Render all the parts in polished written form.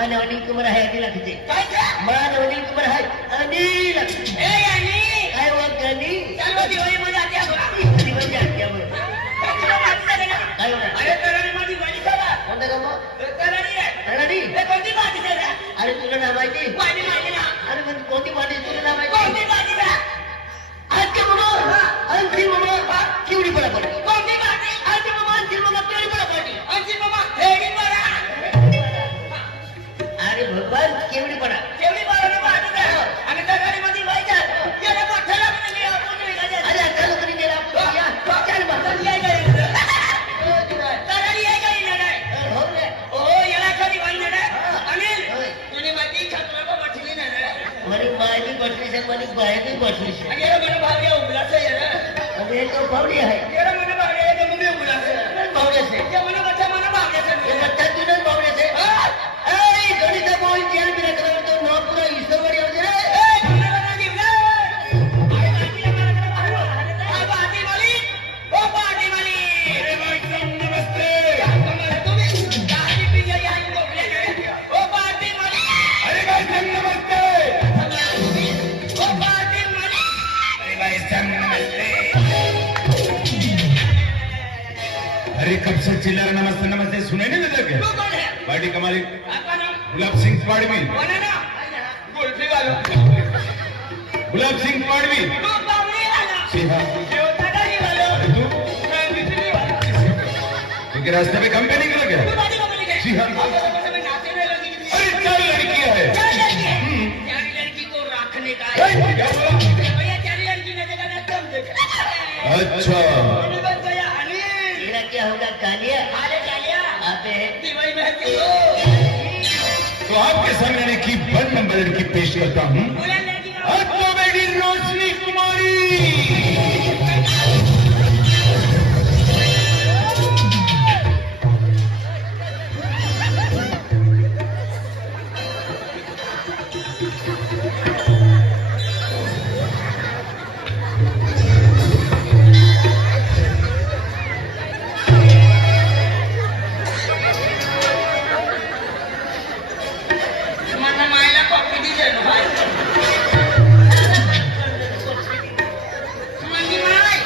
मान अनिल कुमार आहे अनिल लागते काय का मान अनिल कुमार आहे अनिल ए यानी काय व गणी चालू दिवाळी मध्ये आत्या दिवाळी आत्या काय अरे तराणी माझी बाजी करा कोणता गम तराणी आहे तराणी ए कोणती बाजी करा अरे तुला नाव माहिती बाजी माहिती ना अरे पण कोणती बाजी तुला नाव माहिती कोणती बाजी का आजचे मामा अंशी मामा केवढी पडा पडली कोणती बाजी आजचे मामा अंशी मामा केवढी पडा पडली अंशी मामा हेडी बरा अरे भगवान केवढी पडा केवढी बरा ना बाजी का आणि तराणी मध्ये व्हायचा याला मोठा लागले आपण वेगळा अरे आता लोकांनी नेला चल बा तराणी आहे का नाही हो रे ओ याला कधी व्हायला ना अनिल तुने माहिती छात्राला वाटली ना मनी माझी बसली से मनी बाहेर बसली से अरे मला भाग्य उगलाच आहे ना अरे तो पावडी आहे याला मला भाग्य आहे तर मुली उगलाच आहे पावडे से ये मला बच्चा मला भाग्य ये आहे बच्चा तुझे पावडे से ए गणित बोल जेल में रखना तो नो पूरा ईश्वर हो जाए ए तुमने बना दी ना अरे बाजी मला आ बाजी वाली ओ बाजी वाली अरे भाई नमस्ते तुम्हारे तुम्ही गाड़ी पी गई आई को ओ बाजी वाली अरे भाई नमस्ते ओ बाजी वाली अरे भाई नमस्ते अरे कब से चिल्ला रहा नमस्ते नमस्ते सुने नहीं लगा क्या तू कौन है पार्टी का मालिक आपका नाम गुलाब सिंह पाड़वी कौन है ना कुल्फी वाला गुलाब सिंह पाड़वी तू बावली वाला जी हाँ जो तगारी वाला अरे तू मैं बिजली वाला क्योंकि रास्ते में कम पे निकल तू गया बाजी को बोली जी हाँ। मैं नाचने में लगी थी अरे क्या लड़की है क्या लड़की है प्यारी लड़की को रखने का है ए, क्या बोला भैया प्यारी लड़की ने देखा ना कम देखा अच्छा मैंने बन गया अनिल तेरा क्या होगा कालिया अरे कालिया आते हैं दिवाली में क्यों तो आपके सामने की वन नंबर लड़की पेश करता हूँ बोला लड़की का अब तो बेटी रोशनी कुमारी मला मायला कॉफी दिली म्हणजे माय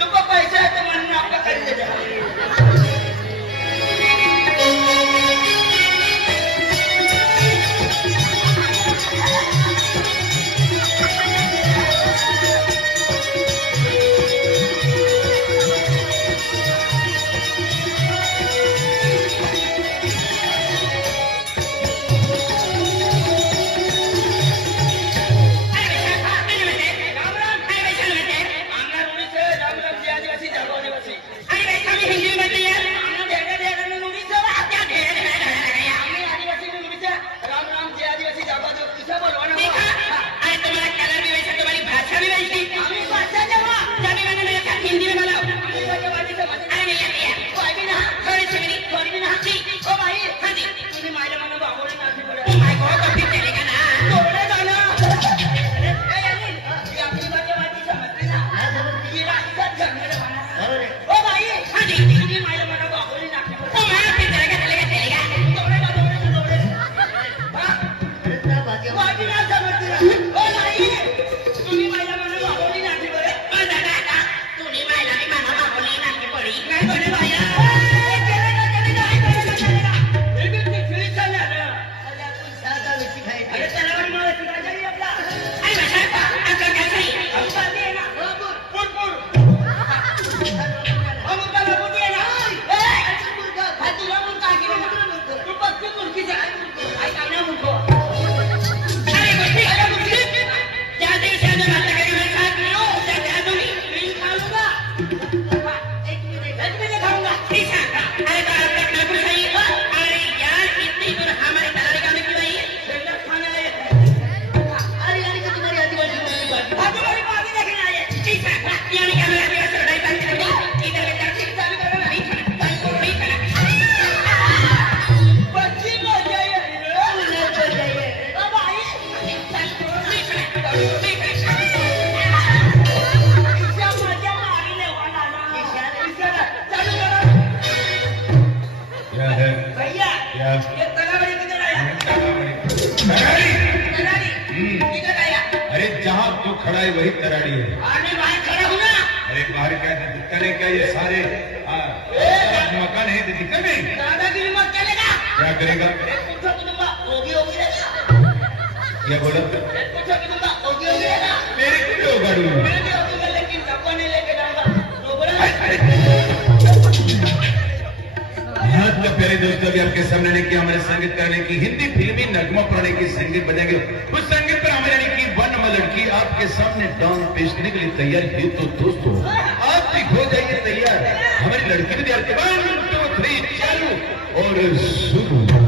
तुका पैसा आहे तर म्हणून आपला खाली द्या क्या है भैया क्या ये तलावड़ी किधर आया तराड़ी। तरारी ठीक आहे या अरे जहाँ तू खड़ा है वही तराड़ी है। आणि बाहेर खडा हो ना अरे बाहर क्या दिखता नहीं क्या ये सारे मकान है दिखता नहीं दादागिरी मत केलेगा क्या करेगा तुझं कुटुंब ओगी ओगी रहेगा क्या बोला तुझं कुटुंब ओगी ओगी रहेगा मेरे क्यों गाड़ू मैं भी ओगी में लेकिन सबको नहीं लेके जाऊंगा रोबरा यहाँ तो प्यारे दोस्तों अभी आपके सामने ने की हमारे संगीत करने की हिंदी फिल्मी नगमा पुराने की संगीत बजाएंगे उस संगीत पर हमारे यानी कि वन नंबर लड़की आपके सामने डांस पेश करने के लिए तैयार है तो दोस्तों आप भी हो जाइए तैयार हमारी लड़की भी तैयार 1 2 3 चालू और शुरू